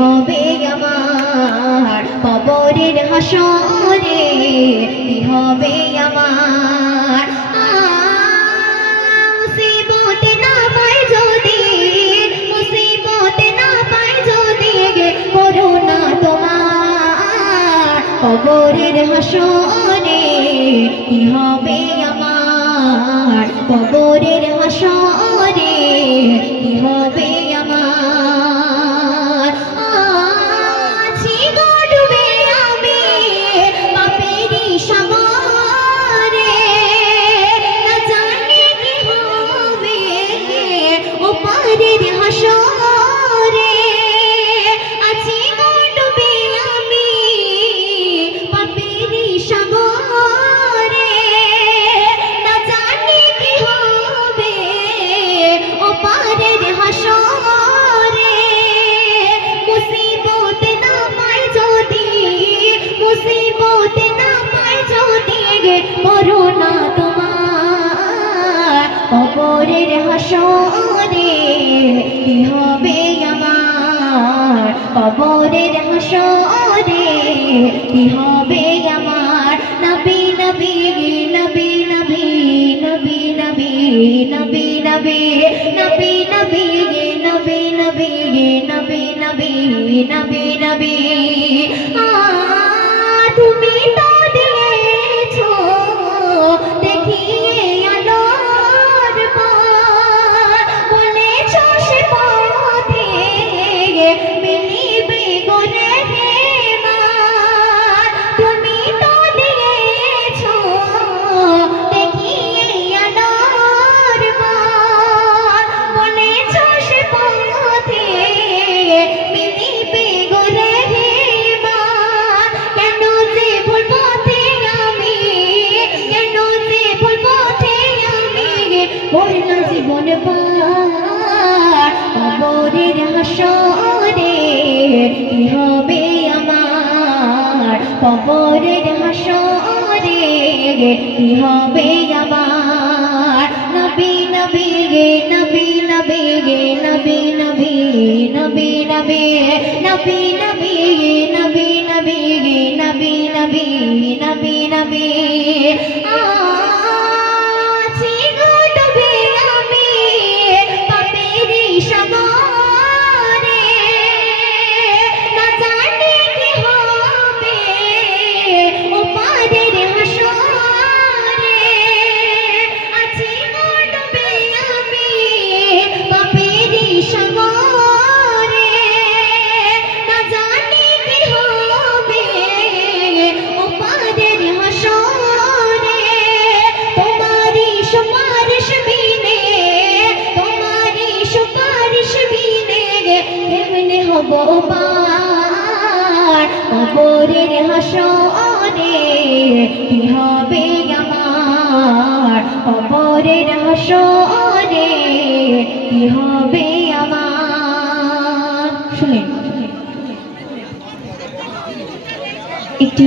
হবে আমার কবরের হাসরে কি হবে আমার মুসিবত না পাই যদি করুণা তোমার কবরের হাসরে কি হবে আমার কবরের হাসরে কি হবে আমার আছি গো ডুবে আমি পাপেরই সাগরে না জানি কি হবে ওপারের হাসরে আছি গো ডুবে আমি পাপেরই সাগরে না জানি কি হবে ওপারের হাসরে মুসিবত না পাই যদি করুণা তোমার কবরের হাসরে কি হবে আমার কবরের হাসরে কি হবে আমার নবী নবী নবী নবী নবী নবী নবী নবী নবী নবী নবী নবী নবী নবী নবী নবী তুমি তো দিয়েছো দেখিয়ে আলোর পথ বলেছো সে পথে মিলিবে গোরে হেমার তুমি তো দিয়েছো দেখিয়ে আলোর পথ বলেছো সে পথে মিলিবে গোরে হেমার কেন যে ভুল পথে আমি বলল জীবন পার কবরের হাসরে কি হবে আমার কবরের হাসরে কি হবে আমার নবী নবী নবী নবী নবী নবী নবী নবী নবী নবী নবী নবী নবী নবী নবী নবী আছি গো ডুবে আমি পাপেরই সাগরে না জানি কি হবে ওপারের হাসরে আছি গো ডুবে আমি পাপেরই সাগরে না জানি কি হবে ওপারের হাসরে তোমারি সুপারিশ বিনে কেমনে হব পার কবরের হাসরে কি হবে আমার কবরের হাসরে কি হবে আমার শুনেন একটি